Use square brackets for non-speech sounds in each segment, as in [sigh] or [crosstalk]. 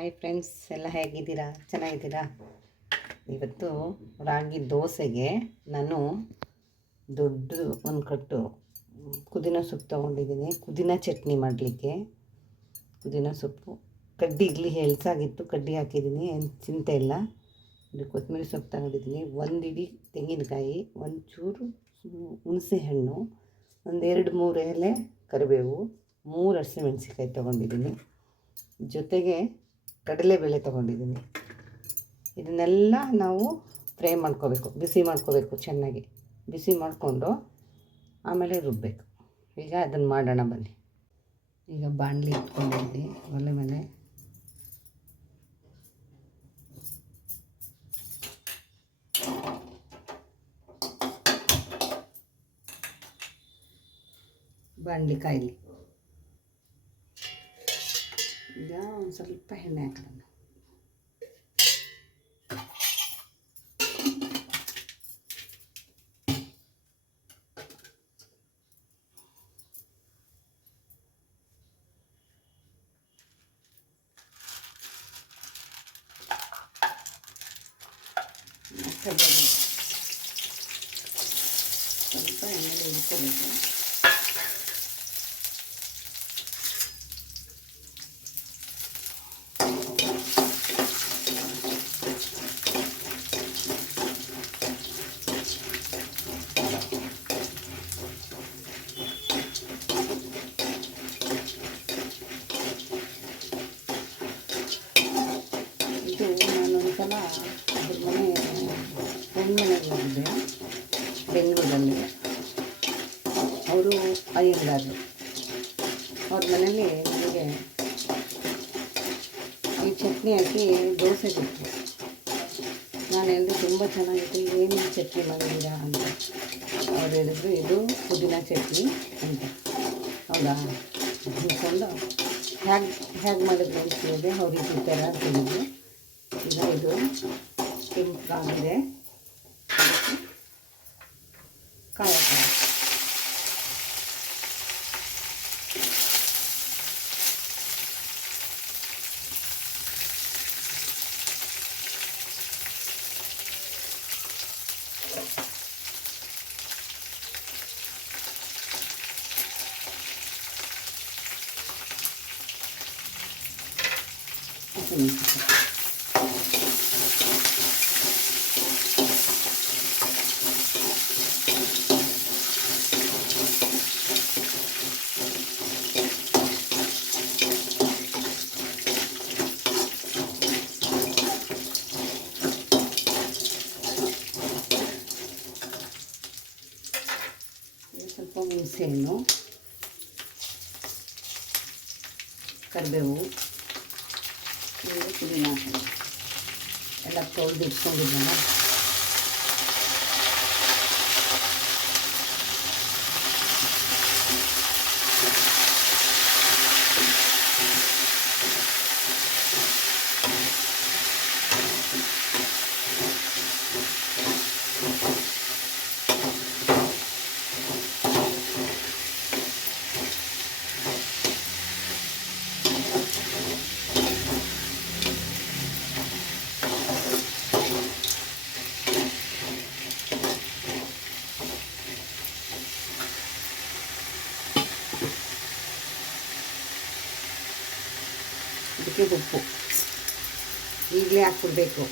Hi friends ಎಲ್ಲ ಹೇಗಿದ್ದೀರಾ? ಚೆನ್ನಾಗಿದ್ದೀರಾ? ಇವತ್ತು ರಾಗಿ ದೋಸೆಗೆ ನಾನು ದೊಡ್ಡ ಒಂದು ಕಟ್ಟು ಪುದೀನ ಸೊಪ್ಪು ತೊಗೊಂಡಿದ್ದೀನಿ. ಪುದೀನ ಚಟ್ನಿ ಮಾಡಲಿಕ್ಕೆ. ಪುದೀನ ಸೊಪ್ಪು. ಕಡ್ಡಿ ಇಲ್ಲಿ ಹೆಲ್ಸಾಗಿತ್ತು ಕಡ್ಡಿ ಹಾಕಿದ್ದೀನಿ. ಏನು ಚಿಂತೆ ಇಲ್ಲ. ಇದು ಕೊತ್ತಂಬರಿ ಸೊಪ್ಪು ತಗೊಂಡಿದ್ದೀನಿ. ಒಂದು ಇಡೀ ತೆಂಗಿನಕಾಯಿ, ಒಂದು ಚೂರು ಹುಣಸೆ ಹಣ್ಣು ಒಂದೆರಡು ಮೂರು ಎಲೆ, ಕರಿಬೇವು, ಮೂರು ಹಸಿಮೆಣ್ಸಿಕಾಯಿ ತೊಗೊಂಡಿದ್ದೀನಿ. ಜೊತೆಗೆ ಕಡಲೆಬೇಳೆ ತೊಗೊಂಡಿದ್ದೀನಿ. ಇದನ್ನೆಲ್ಲ ನಾವು ಫ್ರೈ ಮಾಡ್ಕೋಬೇಕು, ಬಿಸಿ ಮಾಡ್ಕೋಬೇಕು ಚೆನ್ನಾಗಿ. ಬಿಸಿ ಮಾಡಿಕೊಂಡು ಆಮೇಲೆ ರುಬ್ಬಬೇಕು ಈಗ ಅದನ್ನು ಮಾಡೋಣ ಬನ್ನಿ. ಈಗ ಬಾಣಲಿ ಇಟ್ಕೊಂಡಿದ್ದೀನಿ, ಒಲೆ ಮೇಲೆ. ಬಾಣಲಿ ಕಾಯಿಲಿ. ಈಗ ಒಂದು ಸ್ವಲ್ಪ ಎಣ್ಣೆ ಹಾಕೋಣ ಮತ್ತೆ ಬನ್ನಿ. ಸ್ವಲ್ಪ ಎಣ್ಣೆ ಹುಡ್ಕೋಬೇಕು ಬಂದೆ ಹೋಗಿದ್ದೆ ಬೆಂಗಳೂರಲ್ಲಿ. ಅವರು ಅಯ್ಯಂಗಾರರು ಅವ್ರ ಮನೇಲಿ ನನಗೆ ಈ ಚಟ್ನಿ ಹಾಕಿ ದೋಸೆ ಕೊಟ್ಟರು ನಾನು ಹೇಳಿದೆ, ತುಂಬ ಚೆನ್ನಾಗಿತ್ತು ಏನು ಚಟ್ನಿ ಮಾಡಿದ್ದೀರಾ? ಅಂತ. ಅವ್ರು ಹೇಳಿದ್ರು, ಇದು ಪುದೀನ ಚಟ್ನಿ ಅಂತ. ಹೌದಾ? ಅಂದ್ಕೊಂಡು ಹೇಗೆ ಹೇಗೆ ಮಾಡಿದ್ರು ಅಂತ ಹೇಳಿದೆ ಅವ್ರಿಗೆ ಈ ಥರ ಅಂತ ಹೇಳಿದ್ರು. ಈಗ ಇದು ಕೆಂಪಾಗಿದೆ 告诉你。Thank mm -hmm. you. ಸ್ವಲ್ಪ ಹುಣಸೆಹಣ್ಣು ಕರಿಬೇವು ಪುದೀನ ಎಲ್ಲ ತೊಳೆದು ಇಟ್ಕೊಂಡಿದ್ನಲ್ಲ ಇದಕ್ಕೆ ಉಪ್ಪು ಈಗಲೇ ಹಾಕ್ಬಿಡ್ಬೇಕು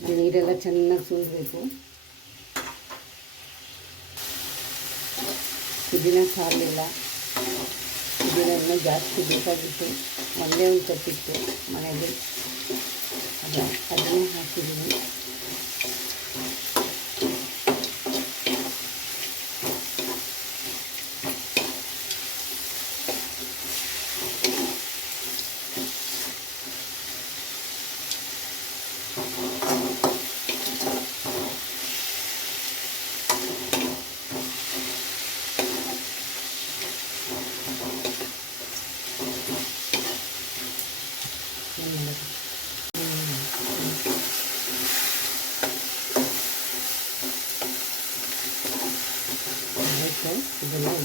ಇದು ನೀರೆಲ್ಲ ಚೆನ್ನಾಗಿ ಸುರಿಬೇಕು ಪುದೀನ ಸಾರಲಿಲ್ಲ. ಪುದೀನ ಇನ್ನೂ ಜಾಸ್ತಿ ಬೇಕಾಗಿತ್ತು. ಒಂದೇ ಒಂದು ಕಟ್ಟಿತ್ತು ಮನೆಯಲ್ಲಿ ಅದನ್ನು ಹಾಕಿದ್ದೀನಿ.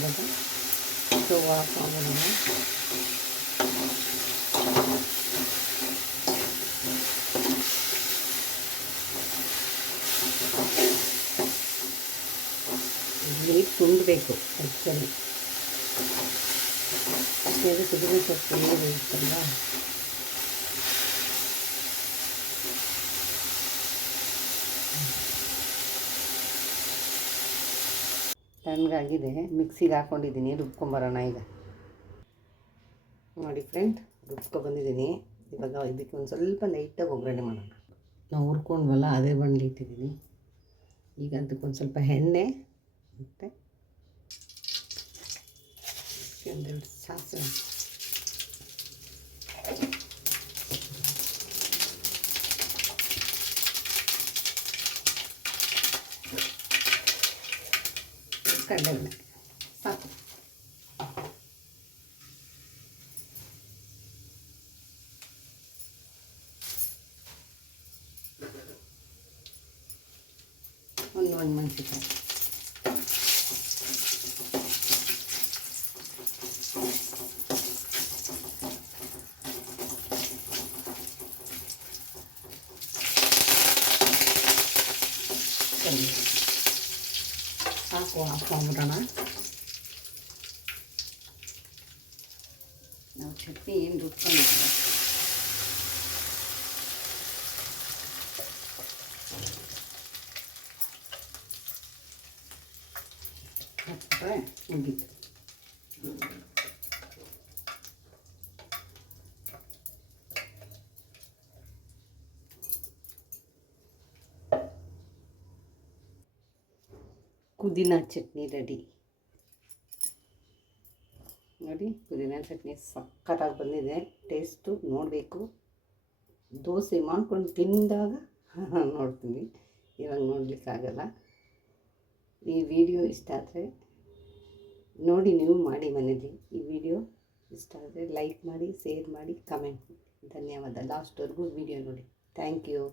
ಇದೆಲ್ಲ ಇವಾಗ ಸ್ಟವ್ ಆಫ್ ಮಾಡೋಣ ನೀರು ತುಂಬಬೇಕು ಆ್ಯಕ್ಚುಲಿ ನೀರು ಕುದಿದ್ರೆ ಸ್ವಲ್ಪ ನೀರು ಇರುತ್ತಲ್ವ ತಣ್ಣಗಾಗಿದೆ. ಮಿಕ್ಸಿಗೆ ಹಾಕ್ಕೊಂಡಿದ್ದೀನಿ ರುಬ್ಕೊಂಬರೋಣ ಈಗ. ನೋಡಿ ಫ್ರೆಂಡ್ ರುಬ್ಕೊಬಂದಿದ್ದೀನಿ ಇವಾಗ ಇದಕ್ಕೆ ಒಂದು ಸ್ವಲ್ಪ ಲೈಟಾಗಿ ಒಗ್ಗರಣೆ ಮಾಡೋಣ. ನಾವು ಹುರ್ಕೊಂಡ್ವಲ್ಲ, ಅದೇ ಬಂಡ್ಲಿ ಇಟ್ಟಿದ್ದೀನಿ ಈಗ ಅದಕ್ಕೊಂದು ಸ್ವಲ್ಪ ಎಣ್ಣೆ ಮತ್ತು ಒಂದೆರಡು ಸಾಸಿವೆ. कर मैं। उन्होंने मंजिल Ako ang pamurana. Now, chutney in Dutton. Right, we'll ಪುದೀನ ಚಟ್ನಿ ರೆಡಿ. ನೋಡಿ, ಪುದೀನ ಚಟ್ನಿ ಸಖತ್ತಾಗಿ ಬಂದಿದೆ. ಟೇಸ್ಟು ನೋಡಬೇಕು. ದೋಸೆ ಮಾಡ್ಕೊಂಡು ತಿಂದಾಗ [laughs] ನೋಡ್ತೀನಿ. ಇವಾಗ ನೋಡಲಿಕ್ಕಾಗಲ್ಲ. ಈ ವಿಡಿಯೋ ಇಷ್ಟ ಆದರೆ ನೋಡಿ, ನೀವು ಮಾಡಿ ಮನೇಲಿ. ಈ ವಿಡಿಯೋ ಇಷ್ಟ ಆದರೆ ಲೈಕ್ ಮಾಡಿ, ಶೇರ್ ಮಾಡಿ, ಕಮೆಂಟ್ ಮಾಡಿ. ಧನ್ಯವಾದ. ಲಾಸ್ಟ್ವರೆಗೂ ವಿಡಿಯೋ ನೋಡಿ. Thank you.